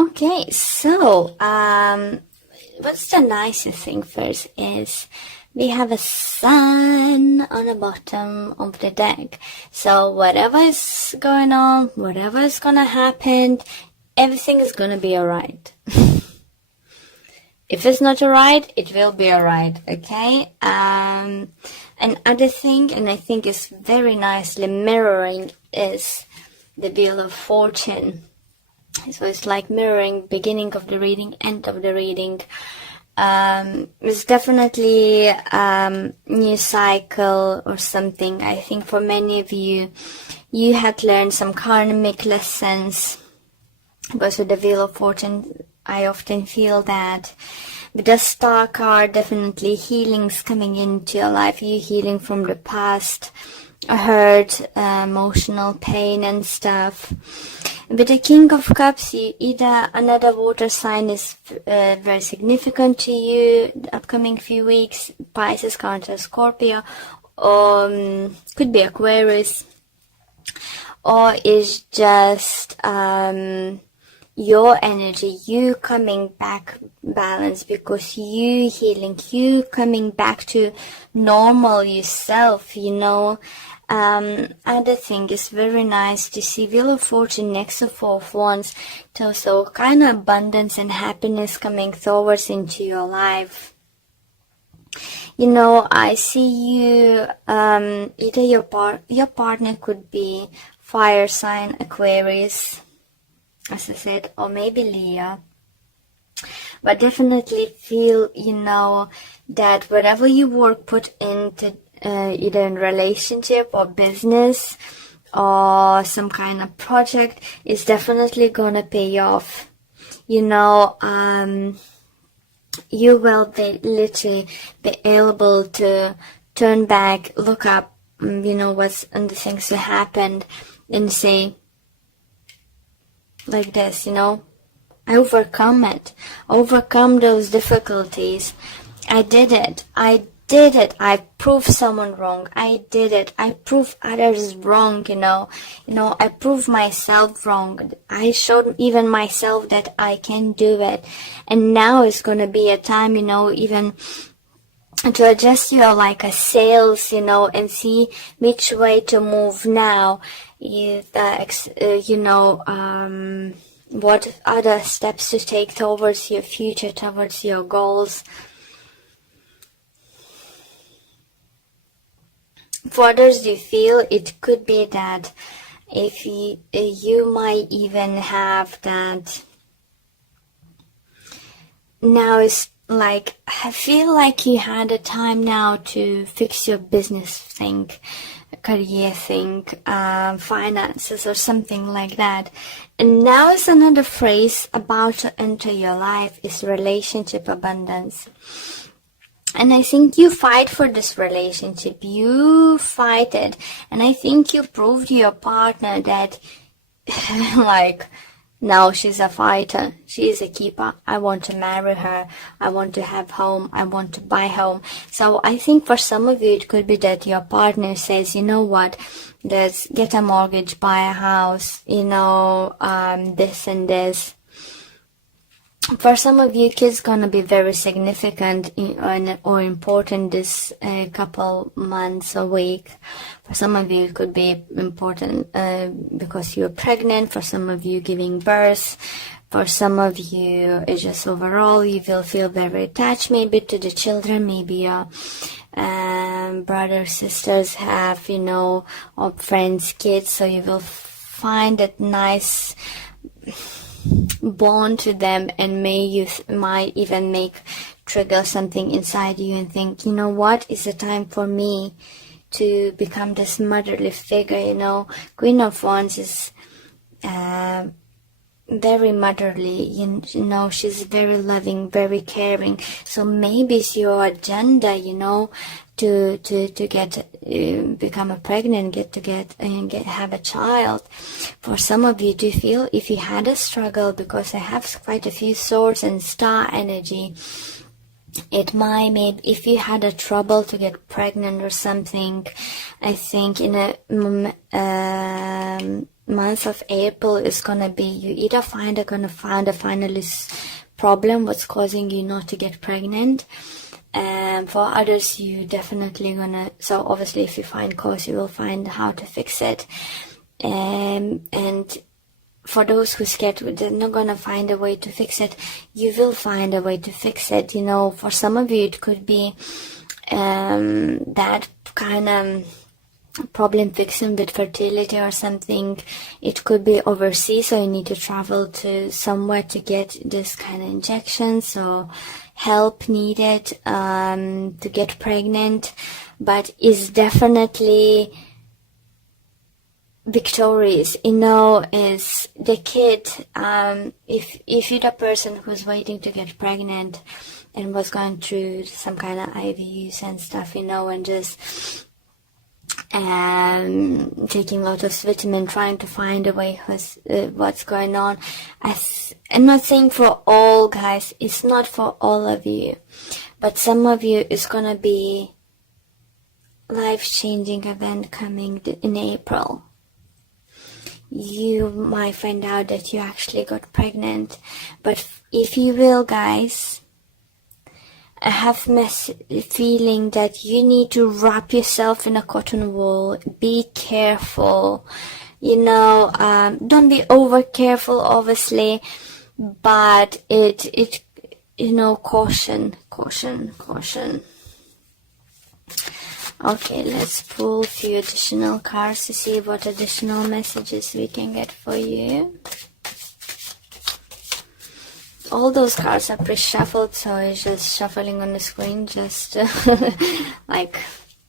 Okay, so what's the nicest thing first is we have a sun on the bottom of the deck. So whatever is going on, whatever is gonna happen, everything is gonna be alright. If it's not alright, it will be alright, okay? Another thing, and I think is very nicely mirroring, is the Wheel of Fortune. So it's like mirroring beginning of the reading, end of the reading. It's definitely new cycle or something. I think for many of you, you had learned some karmic lessons. Because with the Wheel of Fortune, I often feel that with the Star card, definitely healings coming into your life. You healing from the past, hurt, emotional pain and stuff. With the King of Cups, either another water sign is very significant to you the upcoming few weeks. Pisces, Cancer, Scorpio, or could be Aquarius, or is just your energy, you coming back balanced because you healing, you coming back to normal yourself, you know. Other thing is very nice to see Wheel of Fortune next to Four of Wands. So kind of abundance and happiness coming towards into your life. You know, I see you, either your partner could be fire sign, Aquarius, as I said, or maybe Leo. But definitely feel, you know, that whatever you work put into either in relationship or business or some kind of project is definitely gonna pay off. You know, you will be literally be able to turn back, look up, you know, what's and the things that happened, and say like this, you know, I overcome it, overcome those difficulties. I did it. I proved someone wrong. I did it. I proved others wrong, you know, I proved myself wrong. I showed even myself that I can do it. And now it's going to be a time, you know, even to adjust your like a sails, you know, and see which way to move now. You know, what other steps to take towards your future, towards your goals. For others, you feel it could be that if you might even have that now is like, I feel like you had a time now to fix your business thing, career thing, finances or something like that. And now is another phrase about to enter your life is relationship abundance. And I think you fight for this relationship. You fight it. And I think you proved to your partner that, like, now she's a fighter. She is a keeper. I want to marry her. I want to have home. I want to buy home. So I think for some of you, it could be that your partner says, you know what, let's get a mortgage, buy a house, you know, this and this. For some of you, kids gonna be very significant or important this couple months or week. For some of you, it could be important because you're pregnant. For some of you, giving birth. For some of you, it's just overall you will feel very attached maybe to the children. Maybe your brothers, sisters have, you know, or friends, kids. So you will find that nice bond to them, and might even trigger something inside you and think, you know what, is the time for me to become this motherly figure, you know. Queen of Wands is very motherly, you know, she's very loving, very caring. So maybe it's your agenda, you know, to become pregnant, have a child. For some of you, do you feel if you had a struggle, because I have quite a few swords and star energy, it might maybe if you had a trouble to get pregnant or something, I think in a month of April is gonna be, you either gonna find a finalist problem what's causing you not to get pregnant, and for others you definitely gonna, so obviously if you find cause, you will find how to fix it, and for those who scared they're not gonna find a way to fix it, you will find a way to fix it. You know, for some of you it could be that kind of problem fixing with fertility or something. It could be overseas, so you need to travel to somewhere to get this kind of injections or help needed to get pregnant. But it's definitely victorious, you know, is the kid. If you're the person who's waiting to get pregnant and was going through some kind of IVs and stuff, you know, and just taking lots of vitamin, trying to find a way what's going on. I'm not saying for all guys, it's not for all of you, but some of you is gonna be life-changing event coming in April. You might find out that you actually got pregnant, but if you will, guys, I have feeling that you need to wrap yourself in a cotton wool. Be careful, you know. Don't be over careful, obviously, but it you know, caution. Okay, let's pull a few additional cards to see what additional messages we can get for you. All those cards are pre-shuffled, so it's just shuffling on the screen, just like,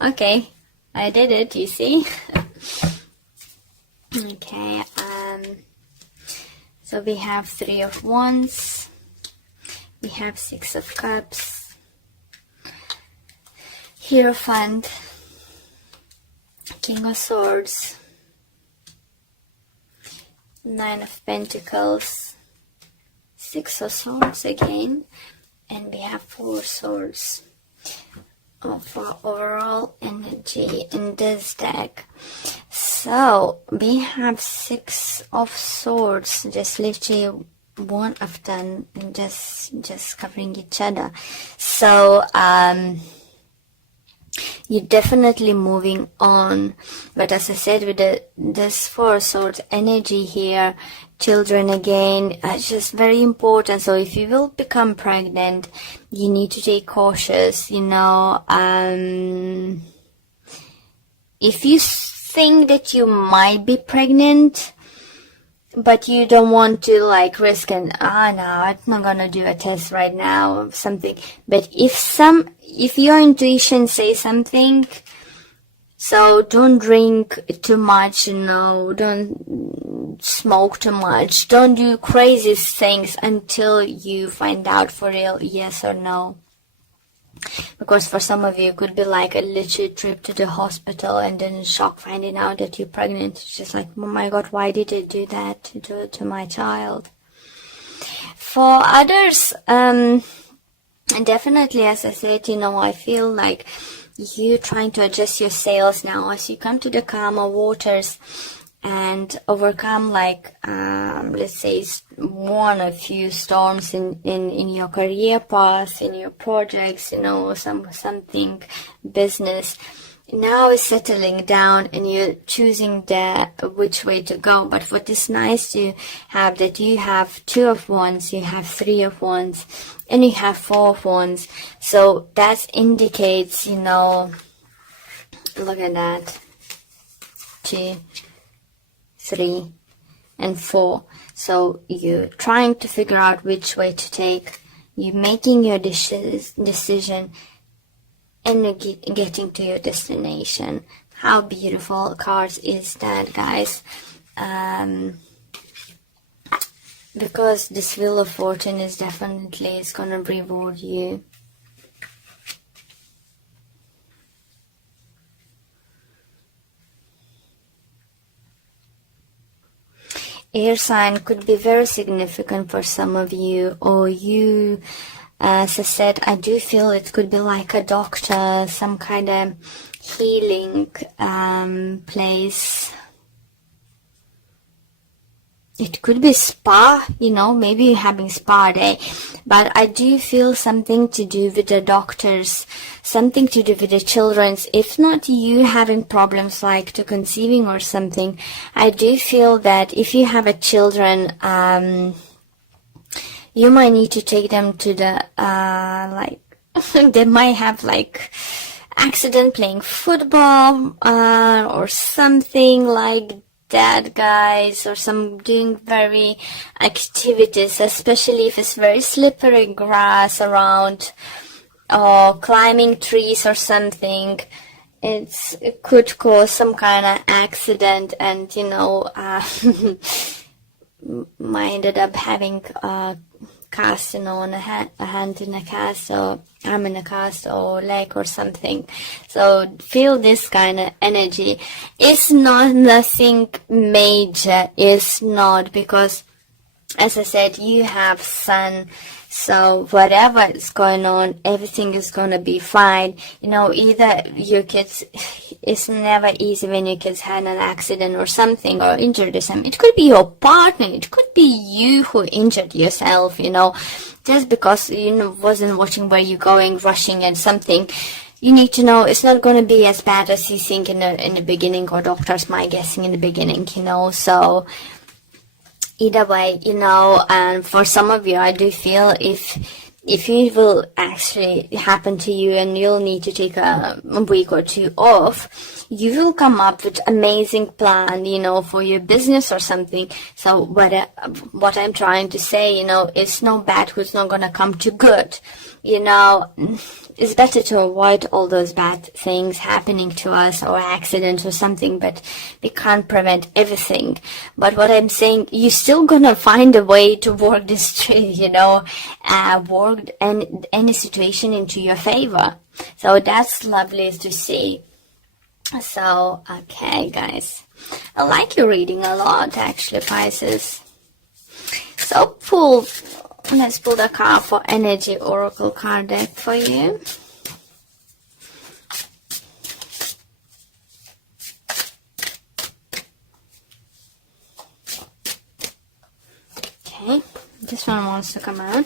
okay, I did it, you see? Okay, so we have 3 of Wands, we have 6 of Cups, Hierophant, King of Swords, 9 of Pentacles, 6 of Swords again, and we have 4 Swords for overall energy in this deck. So we have 6 of Swords, just literally one of them, and just covering each other. So you're definitely moving on, but as I said, with this 4 Swords energy here, children again, it's just very important. So if you will become pregnant, you need to take cautious, you know. If you think that you might be pregnant, but you don't want to like risk and no, I'm not gonna do a test right now or something. But if your intuition says something, so don't drink too much, you know, don't smoke too much, don't do crazy things until you find out for real yes or no. Because for some of you it could be like a legit trip to the hospital and then shock finding out that you're pregnant. It's just like, oh my god, why did they do that to my child? For others, definitely, as I said, you know, I feel like you trying to adjust your sails now as you come to the calmer waters and overcome, like, let's say, one or few storms in your career path, in your projects, you know, something business. Now is settling down and you're choosing which way to go. But what is nice to have, that you have 2 of Wands, you have 3 of Wands, and you have 4 of Wands. So that indicates, you know, look at that, 2, 3, and 4. So you're trying to figure out which way to take. You're making your decision and getting to your destination. How beautiful cards is that, guys? Because this Wheel of Fortune is definitely gonna reward you. Air sign could be very significant for some of you, or you, as I said, I do feel it could be like a doctor, some kind of healing place. it could be spa, you know, maybe you're having spa day, but I do feel something to do with the doctors, something to do with the children's. If not you having problems like to conceiving or something, I do feel that if you have a children, you might need to take them to the, like, they might have like accident playing football, or something like that, guys, or some doing very activities, especially if it's very slippery grass around, or climbing trees or something. It could cause some kind of accident, and you know, might ended up having cast, you know, on a hand in a cast, or arm in a cast, or leg or something. So feel this kind of energy. It's not nothing major, it's not, because as I said, you have sun, so whatever is going on, everything is going to be fine. You know, either your kids, it's never easy when your kids had an accident or something, or injured or something. It could be your partner, it could be you who injured yourself, you know, just because you know wasn't watching where you're going, rushing and something. You need to know it's not going to be as bad as you think in the beginning, or doctors might guessing in the beginning, you know. So either way, you know, and for some of you, I do feel if it will actually happen to you and you'll need to take a week or two off, you will come up with amazing plan, you know, for your business or something. So what I'm trying to say, you know, it's no bad who's not going to come to good. You know, it's better to avoid all those bad things happening to us, or accidents or something, but we can't prevent everything. But what I'm saying, you're still gonna find a way to work this, you know, work any situation into your favor. So that's lovely to see. So, okay, guys. I like your reading a lot, actually, Pisces. So, let's pull the card for Energy Oracle card deck for you. Okay, this one wants to come out.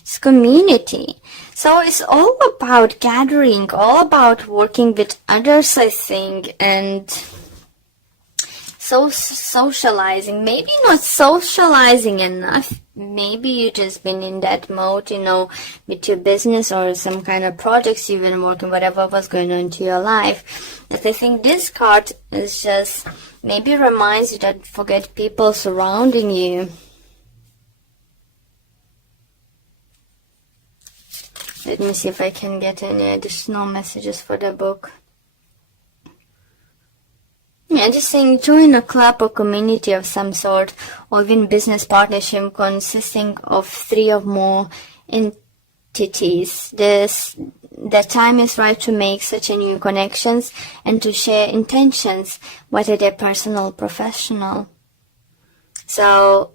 It's community. So it's all about gathering, all about working with others, I think, and so socializing. Maybe not socializing enough. Maybe you just been in that mode, you know, with your business or some kind of projects you've been working, whatever was going on into your life. But I think this card is just maybe reminds you that forget people surrounding you. Let me see if I can get any additional messages for the book. Yeah, just saying join a club or community of some sort, or even business partnership consisting of 3 or more entities. The time is right to make such a new connections and to share intentions, whether they're personal or professional. So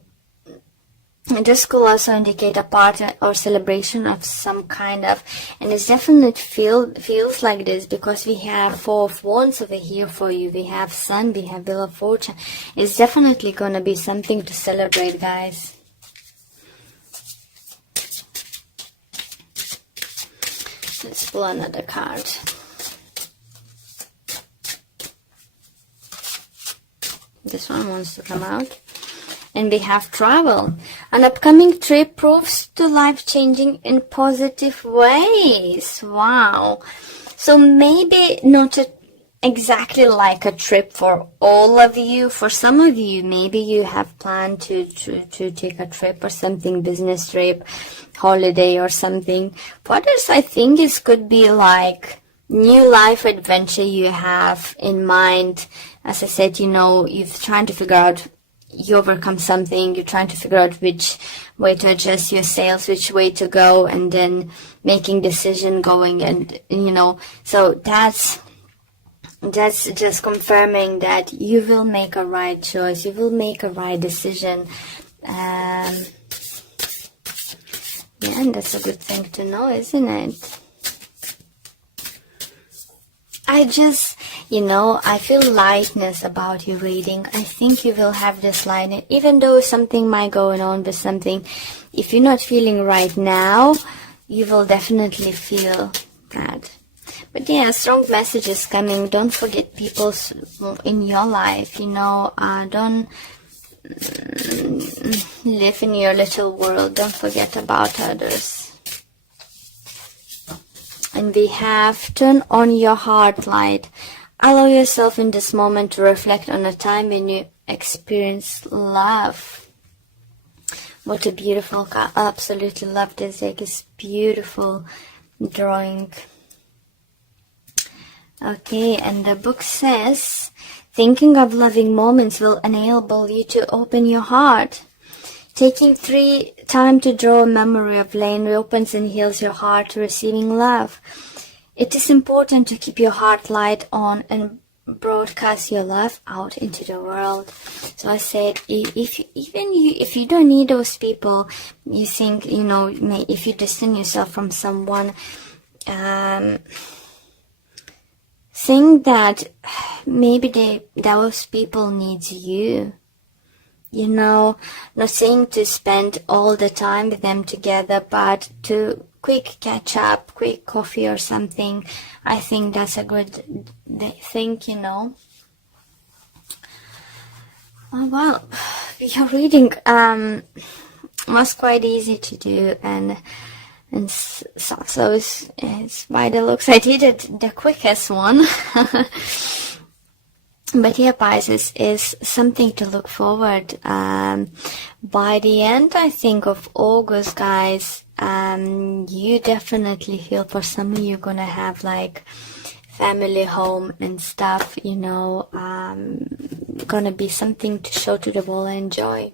this could also indicate a party or celebration of some kind of, and it's definitely feels like this because we have 4 of Wands over here for you. We have Sun, we have Wheel of Fortune. It's definitely going to be something to celebrate, guys. Let's pull another card. This one wants to come out. And we have travel. An upcoming trip proves to life-changing in positive ways. Wow. So maybe not exactly like a trip for all of you. For some of you, maybe you have planned to take a trip or something, business trip, holiday or something. For others, I think it could be like new life adventure you have in mind. As I said, you know, you're trying to figure out, you overcome something, you're trying to figure out which way to adjust your sails, which way to go, and then making decision going, and you know, so that's just confirming that you will make a right choice, you will make a right decision. Yeah, and that's a good thing to know, isn't it? You know, I feel lightness about your reading. I think you will have this lightness, even though something might go on with something. If you're not feeling right now, you will definitely feel that. But yeah, strong messages coming. Don't forget people in your life, you know. Don't live in your little world. Don't forget about others. And we have turn on your heart light. Allow yourself in this moment to reflect on a time when you experienced love. What a beautiful card. Absolutely love this deck. It's beautiful drawing. Okay, and the book says, thinking of loving moments will enable you to open your heart. Taking time to draw a memory of lane opens and heals your heart to receiving love. It is important to keep your heart light on and broadcast your love out into the world. So I said, if you don't need those people, you think, you know, if you distance yourself from someone, think that maybe those people need you. You know, not saying to spend all the time with them together, but to quick catch up, quick coffee or something. I think that's a good thing, you know. Oh, well, your reading was quite easy to do, and so it's by the looks I did it the quickest one. But yeah, Pisces is something to look forward. By the end, I think, of August, guys, you definitely feel, for some of you, gonna have like family home and stuff, you know, gonna be something to show to the world and enjoy.